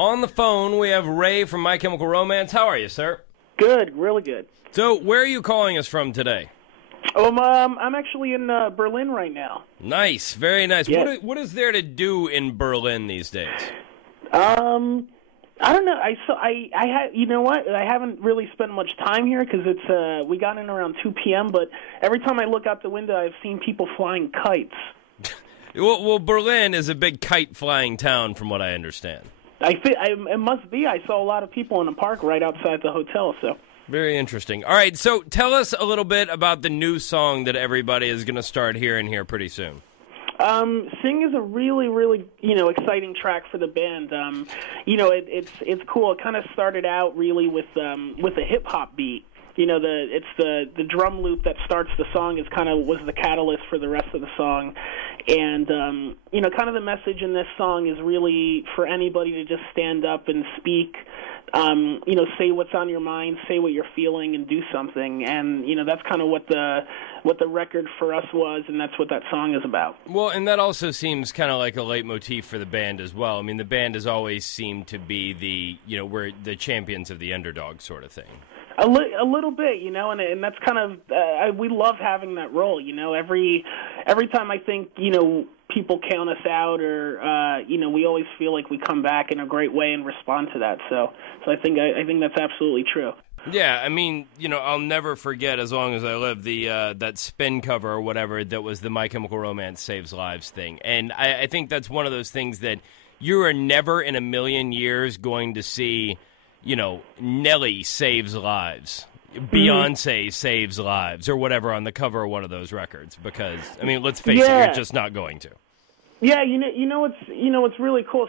On the phone, we have Ray from My Chemical Romance. How are you, sir? Good, really good. So, where are you calling us from today? I'm actually in Berlin right now. Nice, very nice. Yeah. What is there to do in Berlin these days? I don't know. You know what? I haven't really spent much time here because we got in around 2 p.m. But every time I look out the window, I've seen people flying kites. Well, Berlin is a big kite-flying town, from what I understand. It must be. I saw a lot of people in a park right outside the hotel. So very interesting. All right, so tell us a little bit about the new song that everybody is going to start hearing here pretty soon. Sing is a really, really, exciting track for the band. It's cool. It kind of started out really with a hip hop beat. It's the drum loop that starts the song was the catalyst for the rest of the song. And, kind of the message in this song is really for anybody to just stand up and speak, say what's on your mind, say what you're feeling, and do something. And, that's kind of what the record for us was, and that's what that song is about. Well, and that also seems kind of like a leitmotif for the band as well. I mean, the band has always seemed to be we're the champions of the underdog sort of thing. A little bit, and that's kind of we love having that role. Every time I think people count us out, or we always feel like we come back in a great way and respond to that. So I think that's absolutely true. Yeah, I mean, I'll never forget as long as I live that spin cover or whatever that was the My Chemical Romance Saves Lives thing, and I think that's one of those things that you are never in a million years going to see. Nelly saves lives, Beyonce saves lives, or whatever on the cover of one of those records. Because let's face it, you're just not going to. Yeah, what's really cool.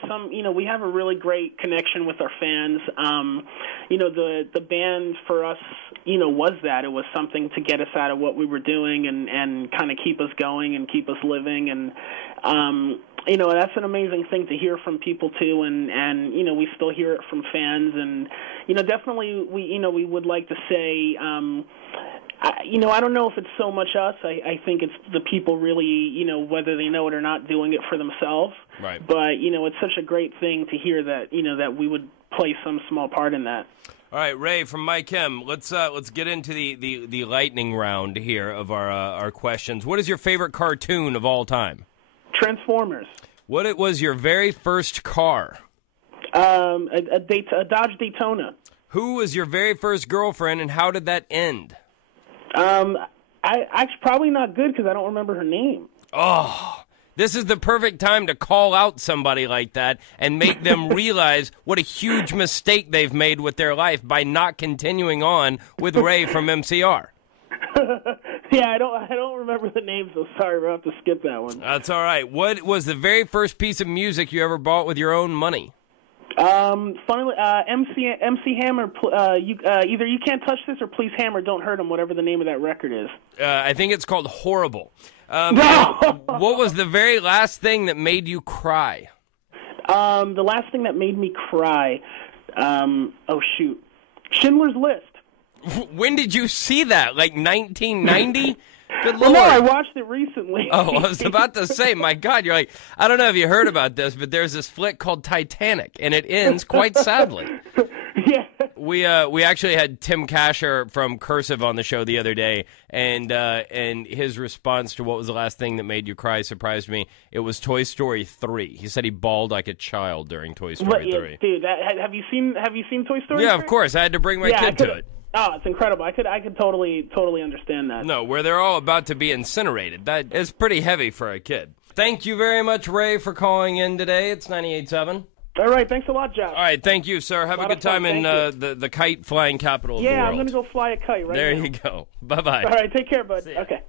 We have a really great connection with our fans. The band for us, was that it was something to get us out of what we were doing and kind of keep us going and keep us living and. That's an amazing thing to hear from people too, and we still hear it from fans, and definitely we would like to say, I don't know if it's so much us. I think it's the people really, whether they know it or not, doing it for themselves. Right. But it's such a great thing to hear that that we would play some small part in that. All right, Ray from My Chem, let's get into the lightning round here of our questions. What is your favorite cartoon of all time? Transformers. What was your very first car? A Dodge Daytona. Who was your very first girlfriend, and how did that end? Probably not good because I don't remember her name. Oh, this is the perfect time to call out somebody like that and make them realize what a huge mistake they've made with their life by not continuing on with Ray from MCR. Yeah, I don't remember the name, so sorry, we'll have to skip that one. That's all right. What was the very first piece of music you ever bought with your own money? Funnily, MC Hammer, either You Can't Touch This or Please Hammer, Don't Hurt Him, whatever the name of that record is. I think it's called Horrible. What was the very last thing that made you cry? The last thing that made me cry, Schindler's List. When did you see that? Like 1990? Good Lord. Well, no, I watched it recently. Oh, I was about to say, my God, you're like, I don't know if you heard about this, but there's this flick called Titanic, and it ends quite sadly. Yeah. We actually had Tim Kasher from Cursive on the show the other day, and his response to what was the last thing that made you cry surprised me. It was Toy Story 3. He said he bawled like a child during Toy Story 3. Dude, have you seen Toy Story 3? Yeah, of course. I had to bring my kid to it. Oh, it's incredible. I could totally understand that. No, where they're all about to be incinerated. That is pretty heavy for a kid. Thank you very much, Ray, for calling in today. It's 98.7. All right, thanks a lot, Josh. All right, thank you, sir. Have a good time in the kite flying capital of the world. Yeah, I'm going to go fly a kite right now. There you go. Bye-bye. All right, take care, bud. Okay.